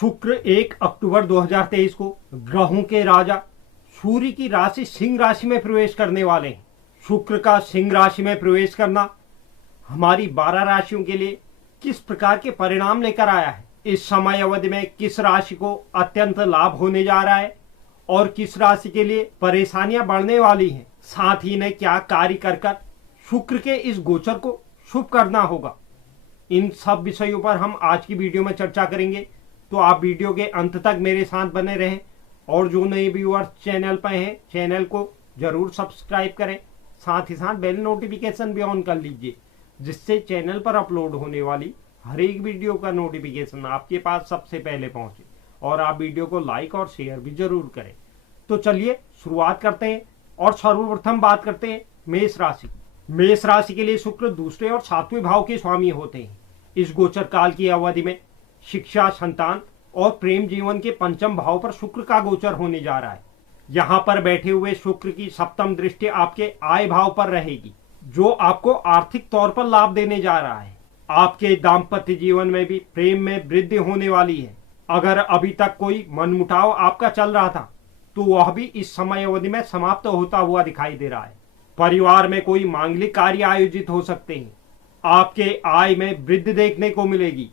शुक्र 1 अक्टूबर 2023 को ग्रहों के राजा सूर्य की राशि सिंह राशि में प्रवेश करने वाले हैं। शुक्र का सिंह राशि में प्रवेश करना हमारी 12 राशियों के लिए किस प्रकार के परिणाम लेकर आया है, इस समय अवधि में किस राशि को अत्यंत लाभ होने जा रहा है और किस राशि के लिए परेशानियां बढ़ने वाली हैं, साथ ही ने क्या कार्य कर शुक्र के इस गोचर को शुभ करना होगा, इन सब विषयों पर हम आज की वीडियो में चर्चा करेंगे। तो आप वीडियो के अंत तक मेरे साथ बने रहें और जो नए व्यूअर्स चैनल पर हैं चैनल को जरूर सब्सक्राइब करें, साथ ही साथ बेल नोटिफिकेशन भी ऑन कर लीजिए जिससे चैनल पर अपलोड होने वाली हर एक वीडियो का नोटिफिकेशन आपके पास सबसे पहले पहुंचे और आप वीडियो को लाइक और शेयर भी जरूर करें। तो चलिए शुरुआत करते हैं और सर्वप्रथम बात करते हैं मेष राशि। मेष राशि के लिए शुक्र दूसरे और सातवें भाव के स्वामी होते हैं। इस गोचर काल की अवधि में शिक्षा, संतान और प्रेम जीवन के पंचम भाव पर शुक्र का गोचर होने जा रहा है। यहाँ पर बैठे हुए शुक्र की सप्तम दृष्टि आपके आय भाव पर रहेगी जो आपको आर्थिक तौर पर लाभ देने जा रहा है। आपके दाम्पत्य जीवन में भी प्रेम में वृद्धि होने वाली है। अगर अभी तक कोई मनमुटाव आपका चल रहा था तो वह भी इस समय अवधि में समाप्त होता हुआ दिखाई दे रहा है। परिवार में कोई मांगलिक कार्य आयोजित हो सकते हैं। आपके आय में वृद्धि देखने को मिलेगी।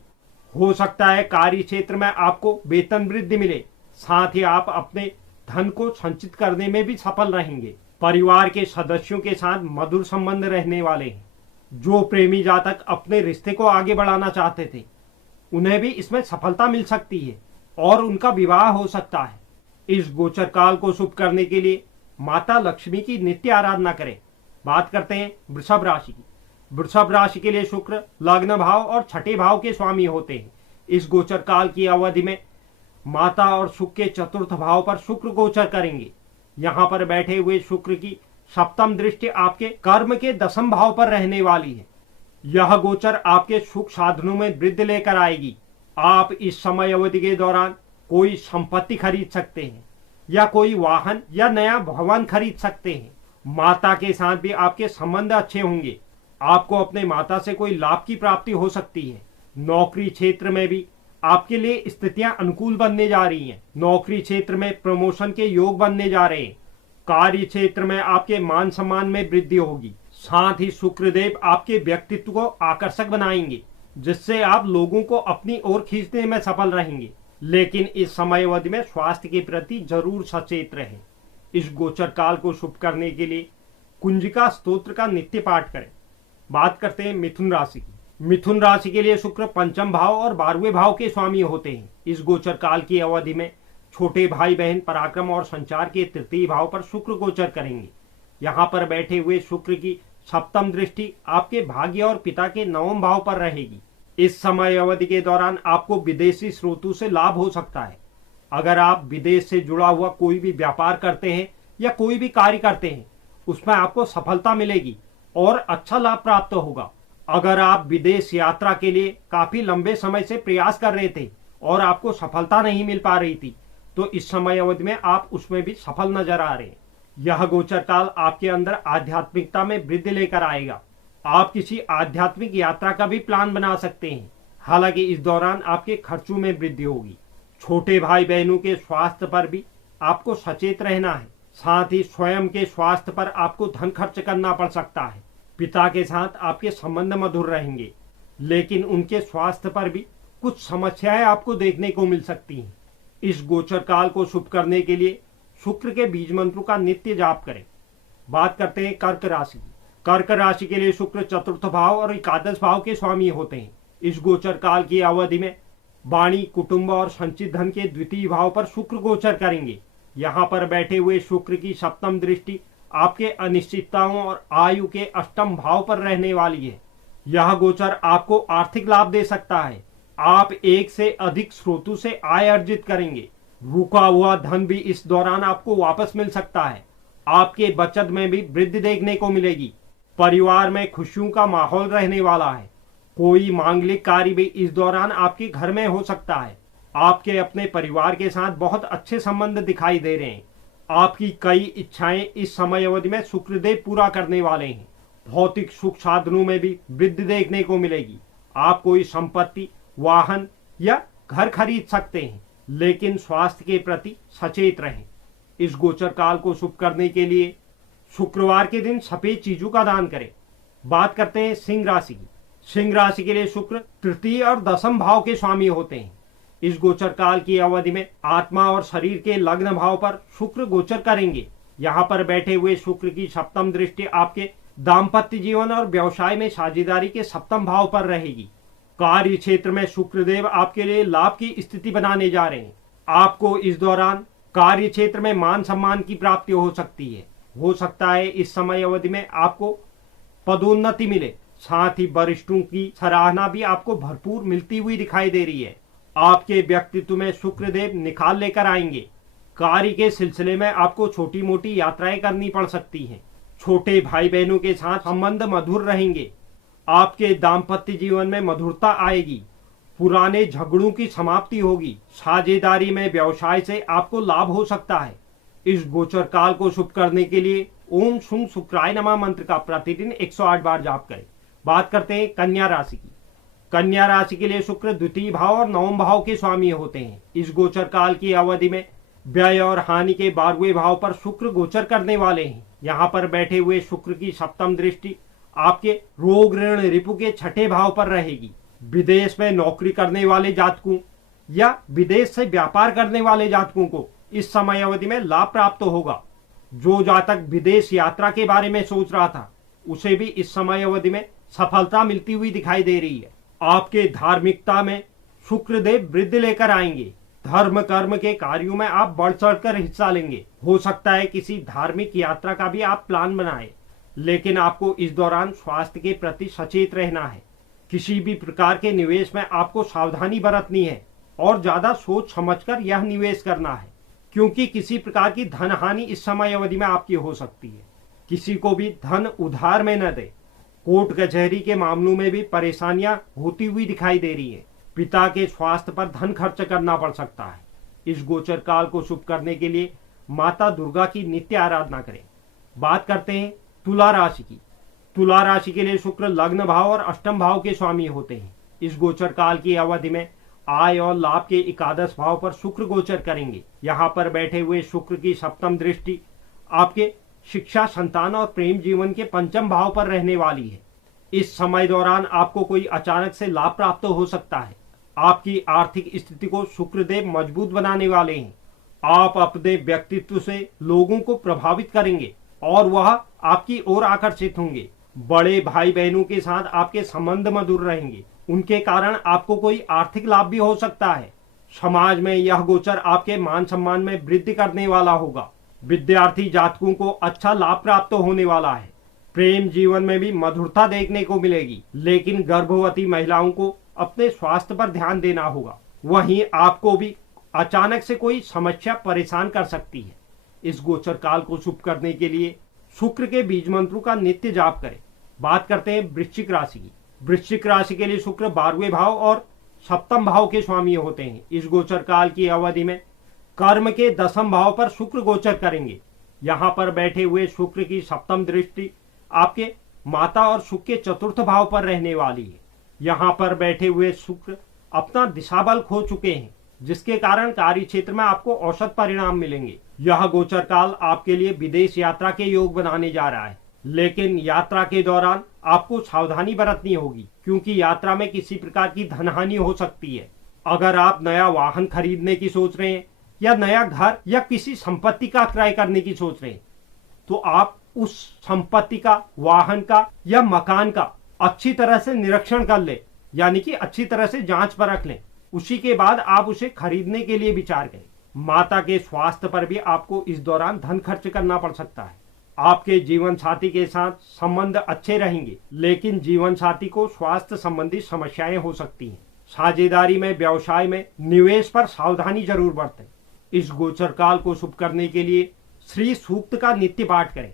हो सकता है कार्य क्षेत्र में आपको वेतन वृद्धि मिले, साथ ही आप अपने धन को संचित करने में भी सफल रहेंगे। परिवार के सदस्यों के साथ मधुर संबंध रहने वाले हैं। जो प्रेमी जातक अपने रिश्ते को आगे बढ़ाना चाहते थे उन्हें भी इसमें सफलता मिल सकती है और उनका विवाह हो सकता है। इस गोचर काल को शुभ करने के लिए माता लक्ष्मी की नित्य आराधना करें। बात करते हैं वृषभ राशि की। वृषभ राशि के लिए शुक्र लग्न भाव और छठे भाव के स्वामी होते हैं। इस गोचर काल की अवधि में माता और सुख के चतुर्थ भाव पर शुक्र गोचर करेंगे। यहाँ पर बैठे हुए शुक्र की सप्तम दृष्टि आपके कर्म के दसम भाव पर रहने वाली है। यह गोचर आपके सुख साधनों में वृद्धि लेकर आएगी। आप इस समय अवधि के दौरान कोई संपत्ति खरीद सकते हैं या कोई वाहन या नया भवन खरीद सकते हैं। माता के साथ भी आपके संबंध अच्छे होंगे। आपको अपने माता से कोई लाभ की प्राप्ति हो सकती है। नौकरी क्षेत्र में भी आपके लिए स्थितियां अनुकूल बनने जा रही हैं। नौकरी क्षेत्र में प्रमोशन के योग बनने जा रहे हैं। कार्य क्षेत्र में आपके मान सम्मान में वृद्धि होगी। साथ ही शुक्रदेव आपके व्यक्तित्व को आकर्षक बनाएंगे जिससे आप लोगों को अपनी ओर खींचने में सफल रहेंगे। लेकिन इस समय अवधि में स्वास्थ्य के प्रति जरूर सचेत रहें। इस गोचर काल को शुभ करने के लिए कुंजिका स्तोत्र का नित्य पाठ करें। बात करते हैं मिथुन राशि की। मिथुन राशि के लिए शुक्र पंचम भाव और 12वें भाव के स्वामी होते हैं। इस गोचर काल की अवधि में छोटे भाई बहन, पराक्रम और संचार के तृतीय भाव पर शुक्र गोचर करेंगे। यहाँ पर बैठे हुए शुक्र की सप्तम दृष्टि आपके भाग्य और पिता के नवम भाव पर रहेगी। इस समय अवधि के दौरान आपको विदेशी स्रोतों से लाभ हो सकता है। अगर आप विदेश से जुड़ा हुआ कोई भी व्यापार करते हैं या कोई भी कार्य करते हैं उसमें आपको सफलता मिलेगी और अच्छा लाभ प्राप्त होगा। अगर आप विदेश यात्रा के लिए काफी लंबे समय से प्रयास कर रहे थे और आपको सफलता नहीं मिल पा रही थी तो इस समय अवधि में आप उसमें भी सफल नजर आ रहे हैं। यह गोचर काल आपके अंदर आध्यात्मिकता में वृद्धि लेकर आएगा। आप किसी आध्यात्मिक यात्रा का भी प्लान बना सकते हैं। हालांकि इस दौरान आपके खर्चों में वृद्धि होगी। छोटे भाई बहनों के स्वास्थ्य पर भी आपको सचेत रहना है। साथ ही स्वयं के स्वास्थ्य पर आपको धन खर्च करना पड़ सकता है। पिता के साथ आपके संबंध मधुर रहेंगे लेकिन उनके स्वास्थ्य पर भी कुछ समस्याएं आपको देखने को मिल सकती हैं। इस गोचर काल को शुभ करने के लिए शुक्र के बीज मंत्रों का नित्य जाप करें। बात करते हैं कर्क राशि की। कर्क राशि के लिए शुक्र चतुर्थ भाव और एकादश भाव के स्वामी होते हैं। इस गोचर काल की अवधि में वाणी, कुटुंब और संचित धन के द्वितीय भाव पर शुक्र गोचर करेंगे। यहाँ पर बैठे हुए शुक्र की सप्तम दृष्टि आपके अनिश्चितताओं और आयु के अष्टम भाव पर रहने वाली है। यह गोचर आपको आर्थिक लाभ दे सकता है। आप एक से अधिक स्रोतों से आय अर्जित करेंगे। रुका हुआ धन भी इस दौरान आपको वापस मिल सकता है। आपके बचत में भी वृद्धि देखने को मिलेगी। परिवार में खुशियों का माहौल रहने वाला है। कोई मांगलिक कार्य भी इस दौरान आपके घर में हो सकता है। आपके अपने परिवार के साथ बहुत अच्छे संबंध दिखाई दे रहे हैं। आपकी कई इच्छाएं इस समय अवधि में शुक्रदेव पूरा करने वाले हैं। भौतिक सुख साधनों में भी वृद्धि देखने को मिलेगी। आप कोई संपत्ति, वाहन या घर खरीद सकते हैं, लेकिन स्वास्थ्य के प्रति सचेत रहें। इस गोचर काल को शुभ करने के लिए शुक्रवार के दिन सफेद चीजों का दान करें। बात करते हैं सिंह राशि की। सिंह राशि के लिए शुक्र तृतीय और दसम भाव के स्वामी होते हैं। इस गोचर काल की अवधि में आत्मा और शरीर के लग्न भाव पर शुक्र गोचर करेंगे। यहाँ पर बैठे हुए शुक्र की सप्तम दृष्टि आपके दाम्पत्य जीवन और व्यवसाय में साझेदारी के सप्तम भाव पर रहेगी। कार्य क्षेत्र में शुक्रदेव आपके लिए लाभ की स्थिति बनाने जा रहे हैं। आपको इस दौरान कार्य क्षेत्र में मान सम्मान की प्राप्ति हो सकती है। हो सकता है इस समय अवधि में आपको पदोन्नति मिले, साथ ही वरिष्ठों की सराहना भी आपको भरपूर मिलती हुई दिखाई दे रही है। आपके व्यक्तित्व में शुक्रदेव निखार लेकर आएंगे। कार्य के सिलसिले में आपको छोटी मोटी यात्राएं करनी पड़ सकती हैं। छोटे भाई बहनों के साथ संबंध मधुर रहेंगे। आपके दाम्पत्य जीवन में मधुरता आएगी। पुराने झगड़ों की समाप्ति होगी। साझेदारी में व्यवसाय से आपको लाभ हो सकता है। इस गोचर काल को शुभ करने के लिए ओम शुं शुक्राय नमः मंत्र का प्रतिदिन 108 बार जाप करें। बात करते हैं कन्या राशि की। कन्या राशि के लिए शुक्र द्वितीय भाव और नवम भाव के स्वामी होते हैं। इस गोचर काल की अवधि में व्यय और हानि के 12वें भाव पर शुक्र गोचर करने वाले हैं। यहाँ पर बैठे हुए शुक्र की सप्तम दृष्टि आपके रोग ऋण रिपु के छठे भाव पर रहेगी। विदेश में नौकरी करने वाले जातकों या विदेश से व्यापार करने वाले जातकों को इस समय अवधि में लाभ प्राप्त होगा। जो जातक विदेश यात्रा के बारे में सोच रहा था, उसे भी इस समय अवधि में सफलता मिलती हुई दिखाई दे रही है। आपके धार्मिकता में शुक्रदेव वृद्धि लेकर आएंगे। धर्म कर्म के कार्यों में आप बढ़ चढ़कर हिस्सा लेंगे। हो सकता है किसी धार्मिक यात्रा का भी आप प्लान बनाएं, लेकिन आपको इस दौरान स्वास्थ्य के प्रति सचेत रहना है। किसी भी प्रकार के निवेश में आपको सावधानी बरतनी है और ज्यादा सोच समझकर यह निवेश करना है, क्योंकि किसी प्रकार की धन हानि इस समय अवधि में आपकी हो सकती है। किसी को भी धन उधार में न दे। कोर्ट कचहरी के मामलों में भी परेशानियां होती हुई दिखाई दे रही है। पिता के स्वास्थ्य पर धन खर्च करना पड़ सकता है। इस गोचर काल को शुभ करने के लिए माता दुर्गा की नित्य आराधना करें। बात करते हैं तुला राशि की। तुला राशि के लिए शुक्र लग्न भाव और अष्टम भाव के स्वामी होते हैं। इस गोचर काल की अवधि में आय और लाभ के एकादश भाव पर शुक्र गोचर करेंगे। यहाँ पर बैठे हुए शुक्र की सप्तम दृष्टि आपके शिक्षा, संतान और प्रेम जीवन के पंचम भाव पर रहने वाली है। इस समय दौरान आपको कोई अचानक से लाभ प्राप्त हो सकता है। आपकी आर्थिक स्थिति को शुक्रदेव मजबूत बनाने वाले हैं। आप अपने व्यक्तित्व से लोगों को प्रभावित करेंगे और वह आपकी ओर आकर्षित होंगे। बड़े भाई बहनों के साथ आपके संबंध मधुर रहेंगे। उनके कारण आपको कोई आर्थिक लाभ भी हो सकता है। समाज में यह गोचर आपके मान सम्मान में वृद्धि करने वाला होगा। विद्यार्थी जातकों को अच्छा लाभ प्राप्त होने वाला है। प्रेम जीवन में भी मधुरता देखने को मिलेगी, लेकिन गर्भवती महिलाओं को अपने स्वास्थ्य पर ध्यान देना होगा। वहीं आपको भी अचानक से कोई समस्या परेशान कर सकती है। इस गोचर काल को शुभ करने के लिए शुक्र के बीज मंत्रों का नित्य जाप करें। बात करते हैं वृश्चिक राशि की। वृश्चिक राशि के लिए शुक्र 12वें भाव और सप्तम भाव के स्वामी होते हैं। इस गोचर काल की अवधि में कर्म के दसम भाव पर शुक्र गोचर करेंगे। यहाँ पर बैठे हुए शुक्र की सप्तम दृष्टि आपके माता और सुख के चतुर्थ भाव पर रहने वाली है। यहाँ पर बैठे हुए शुक्र अपना दिशा बल खो चुके हैं, जिसके कारण कार्य क्षेत्र में आपको औसत परिणाम मिलेंगे। यह गोचर काल आपके लिए विदेश यात्रा के योग बनाने जा रहा है, लेकिन यात्रा के दौरान आपको सावधानी बरतनी होगी, क्योंकि यात्रा में किसी प्रकार की धनहानि हो सकती है। अगर आप नया वाहन खरीदने की सोच रहे हैं या नया घर या किसी संपत्ति का क्रय करने की सोच रहे हैं, तो आप उस संपत्ति का, वाहन का या मकान का अच्छी तरह से निरीक्षण कर ले, यानी कि अच्छी तरह से जांच परख लें। उसी के बाद आप उसे खरीदने के लिए विचार करें। माता के स्वास्थ्य पर भी आपको इस दौरान धन खर्च करना पड़ सकता है। आपके जीवन साथी के साथ संबंध अच्छे रहेंगे, लेकिन जीवन साथी को स्वास्थ्य संबंधी समस्याएं हो सकती हैं। साझेदारी में, व्यवसाय में निवेश पर सावधानी जरूर बरतें। इस गोचर काल को शुभ करने के लिए श्री सूक्त का नित्य पाठ करें।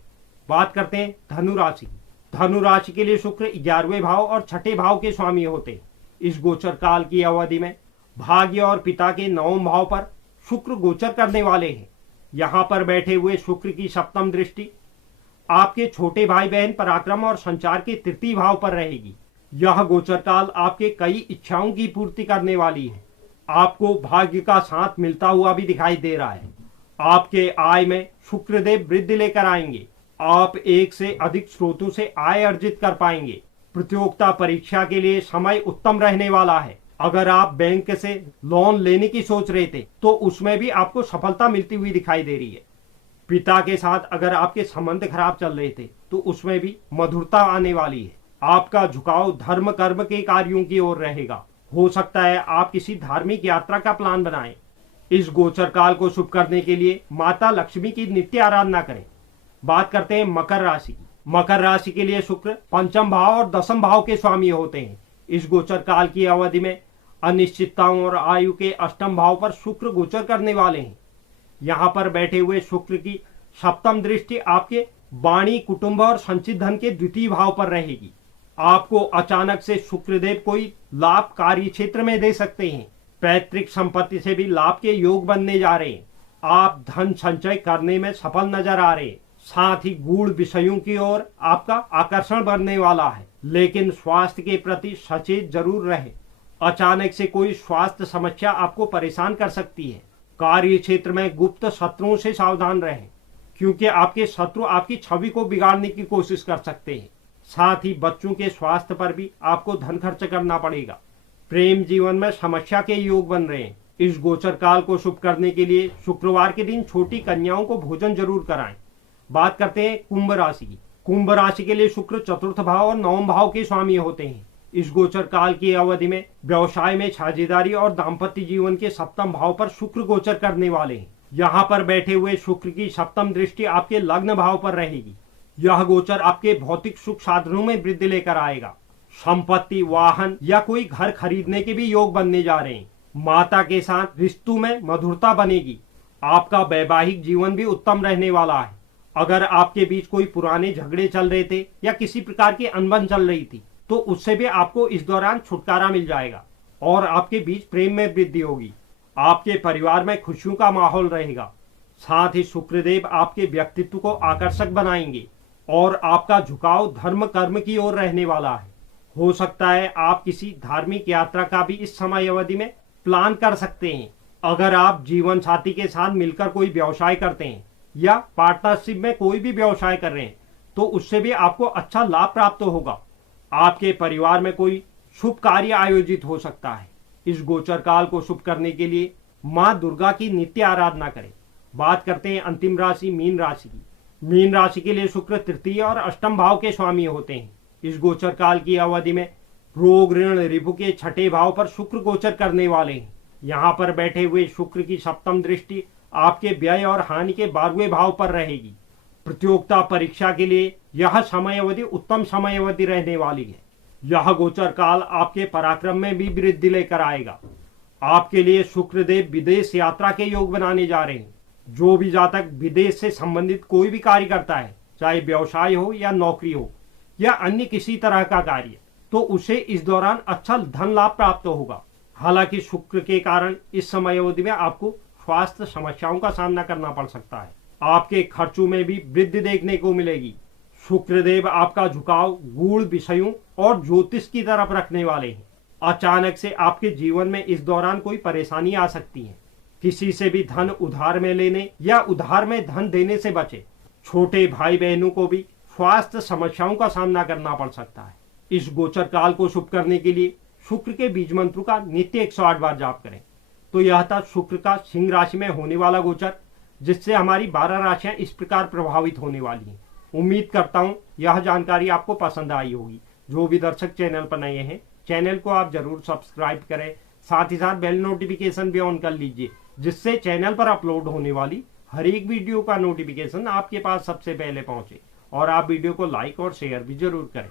बात करते हैं धनु राशि की। धनु राशि के लिए शुक्र 11वें भाव और छठे भाव के स्वामी होते हैं। इस गोचर काल की अवधि में भाग्य और पिता के नवम भाव पर शुक्र गोचर करने वाले हैं। यहाँ पर बैठे हुए शुक्र की सप्तम दृष्टि आपके छोटे भाई बहन, पराक्रम और संचार के तृतीय भाव पर रहेगी। यह गोचर काल आपके कई इच्छाओं की पूर्ति करने वाली है। आपको भाग्य का साथ मिलता हुआ भी दिखाई दे रहा है। आपके आय में शुक्रदेव वृद्धि लेकर आएंगे। आप एक से अधिक स्रोतों से आय अर्जित कर पाएंगे। प्रतियोगिता परीक्षा के लिए समय उत्तम रहने वाला है। अगर आप बैंक से लोन लेने की सोच रहे थे तो उसमें भी आपको सफलता मिलती हुई दिखाई दे रही है। पिता के साथ अगर आपके संबंध खराब चल रहे थे तो उसमें भी मधुरता आने वाली है। आपका झुकाव धर्म कर्म के कार्यों की ओर रहेगा। हो सकता है आप किसी धार्मिक यात्रा का प्लान बनाएं। इस गोचर काल को शुभ करने के लिए माता लक्ष्मी की नित्य आराधना करें। बात करते हैं मकर राशि की। मकर राशि के लिए शुक्र पंचम भाव और दसम भाव के स्वामी होते हैं। इस गोचर काल की अवधि में अनिश्चितताओं और आयु के अष्टम भाव पर शुक्र गोचर करने वाले हैं। यहाँ पर बैठे हुए शुक्र की सप्तम दृष्टि आपके वाणी, कुटुंब और संचित धन के द्वितीय भाव पर रहेगी। आपको अचानक से शुक्रदेव कोई लाभ कार्य क्षेत्र में दे सकते हैं। पैतृक संपत्ति से भी लाभ के योग बनने जा रहे हैं। आप धन संचय करने में सफल नजर आ रहे हैं। साथ ही गूढ़ विषयों की ओर आपका आकर्षण बढ़ने वाला है, लेकिन स्वास्थ्य के प्रति सचेत जरूर रहे। अचानक से कोई स्वास्थ्य समस्या आपको परेशान कर सकती है। कार्य क्षेत्र में गुप्त शत्रुओं से सावधान रहें, क्योंकि आपके शत्रु आपकी छवि को बिगाड़ने की कोशिश कर सकते हैं। साथ ही बच्चों के स्वास्थ्य पर भी आपको धन खर्च करना पड़ेगा। प्रेम जीवन में समस्या के योग बन रहे हैं। इस गोचर काल को शुभ करने के लिए शुक्रवार के दिन छोटी कन्याओं को भोजन जरूर कराएं। बात करते हैं कुंभ राशि की। कुंभ राशि के लिए शुक्र चतुर्थ भाव और नवम भाव के स्वामी होते हैं। इस गोचर काल की अवधि में व्यवसाय में साझेदारी और दाम्पत्य जीवन के सप्तम भाव पर शुक्र गोचर करने वाले हैं। यहाँ पर बैठे हुए शुक्र की सप्तम दृष्टि आपके लग्न भाव पर रहेगी। यह गोचर आपके भौतिक सुख साधनों में वृद्धि लेकर आएगा। संपत्ति, वाहन या कोई घर खरीदने के भी योग बनने जा रहे हैं। माता के साथ रिश्तों में मधुरता बनेगी। आपका वैवाहिक जीवन भी उत्तम रहने वाला है। अगर आपके बीच कोई पुराने झगड़े चल रहे थे या किसी प्रकार की अनबन चल रही थी तो उससे भी आपको इस दौरान छुटकारा मिल जाएगा और आपके बीच प्रेम में वृद्धि होगी। आपके परिवार में खुशियों का माहौल रहेगा। साथ ही शुक्रदेव आपके व्यक्तित्व को आकर्षक बनाएंगे और आपका झुकाव धर्म कर्म की ओर रहने वाला है। हो सकता है आप किसी धार्मिक यात्रा का भी इस समय अवधि में प्लान कर सकते हैं। अगर आप जीवन साथी के साथ मिलकर कोई व्यवसाय करते हैं या पार्टनरशिप में कोई भी व्यवसाय कर रहे हैं तो उससे भी आपको अच्छा लाभ प्राप्त होगा। आपके परिवार में कोई शुभ कार्य आयोजित हो सकता है। इस गोचर काल को शुभ करने के लिए मां दुर्गा की नित्य आराधना करें। बात करते हैं अंतिम राशि मीन राशि की। मीन राशि के लिए शुक्र तृतीय और अष्टम भाव के स्वामी होते हैं। इस गोचर काल की अवधि में रोग ऋण रिपु के छठे भाव पर शुक्र गोचर करने वाले हैं। यहाँ पर बैठे हुए शुक्र की सप्तम दृष्टि आपके व्यय और हानि के 12वें भाव पर रहेगी। प्रतियोगिता परीक्षा के लिए यह समय अवधि उत्तम समय अवधि रहने वाली है। यह गोचर काल आपके पराक्रम में भी वृद्धि लेकर आएगा। आपके लिए शुक्रदेव विदेश यात्रा के योग बनाने जा रहे हैं। जो भी जातक विदेश से संबंधित कोई भी कार्य करता है, चाहे व्यवसाय हो या नौकरी हो या अन्य किसी तरह का कार्य, तो उसे इस दौरान अच्छा धन लाभ प्राप्त होगा। हालांकि शुक्र के कारण इस समय अवधि में आपको स्वास्थ्य समस्याओं का सामना करना पड़ सकता है। आपके खर्चों में भी वृद्धि देखने को मिलेगी। शुक्रदेव आपका झुकाव गूढ़ विषयों और ज्योतिष की तरफ रखने वाले हैं। अचानक से आपके जीवन में इस दौरान कोई परेशानी आ सकती है। किसी से भी धन उधार में लेने या उधार में धन देने से बचे। छोटे भाई बहनों को भी स्वास्थ्य समस्याओं का सामना करना पड़ सकता है। इस गोचर काल को शुभ करने के लिए शुक्र के बीज मंत्र का नित्य 108 बार जाप करें। तो यह था शुक्र का सिंह राशि में होने वाला गोचर, जिससे हमारी 12 राशियां इस प्रकार प्रभावित होने वाली हैं। उम्मीद करता हूं यह जानकारी आपको पसंद आई होगी। जो भी दर्शक चैनल पर नए हैं, चैनल को आप जरूर सब्सक्राइब करें। साथ ही साथ बेल नोटिफिकेशन भी ऑन कर लीजिए, जिससे चैनल पर अपलोड होने वाली हर एक वीडियो का नोटिफिकेशन आपके पास सबसे पहले पहुंचे। और आप वीडियो को लाइक और शेयर भी जरूर करें।